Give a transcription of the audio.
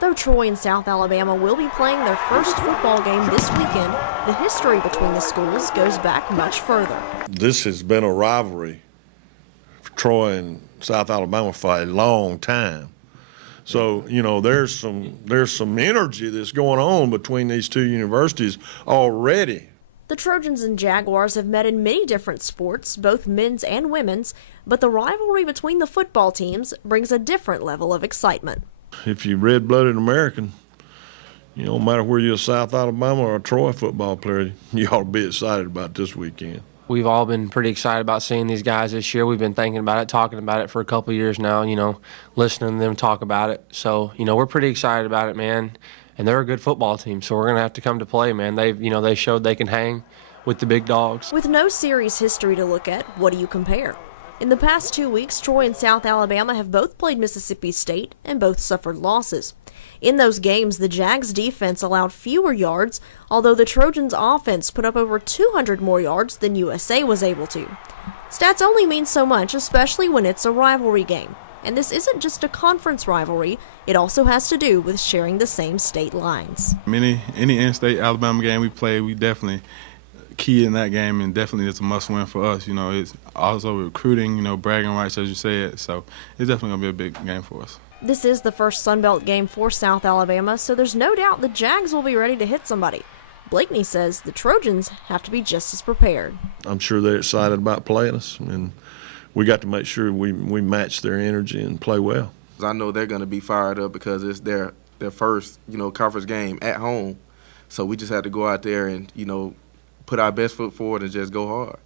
Though Troy and South Alabama will be playing their first football game this weekend, the history between the schools goes back much further. This has been a rivalry for Troy and South Alabama for a long time. So, you know, there's some energy that's going on between these two universities already. The Trojans and Jaguars have met in many different sports, both men's and women's, but the rivalry between the football teams brings a different level of excitement. If you're red-blooded American, you know, no matter where you're a South Alabama or a Troy football player, you ought to be excited about this weekend. We've all been pretty excited about seeing these guys this year. We've been thinking about it, talking about it for a couple of years now, you know, listening to them talk about it. So, you know, we're pretty excited about it, man. And they're a good football team, so we're going to have to come to play, man. They showed they can hang with the big dogs. With no series history to look at, what do you compare? In the past 2 weeks, Troy and South Alabama have both played Mississippi State and both suffered losses. In those games, the Jags' defense allowed fewer yards, although the Trojans' offense put up over 200 more yards than USA was able to. Stats only mean so much, especially when it's a rivalry game. And this isn't just a conference rivalry, it also has to do with sharing the same state lines. Any in-state Alabama game we play, we definitely key in that game, and definitely it's a must-win for us. You know, it's also recruiting, you know, bragging rights, as you said, so it's definitely going to be a big game for us. This is the first Sun Belt game for South Alabama, so there's no doubt the Jags will be ready to hit somebody. Blakeney says the Trojans have to be just as prepared. I'm sure they're excited about playing us, and we got to make sure we match their energy and play well. I know they're going to be fired up because it's their first, you know, conference game at home. So we just had to go out there and, you know, put our best foot forward and just go hard.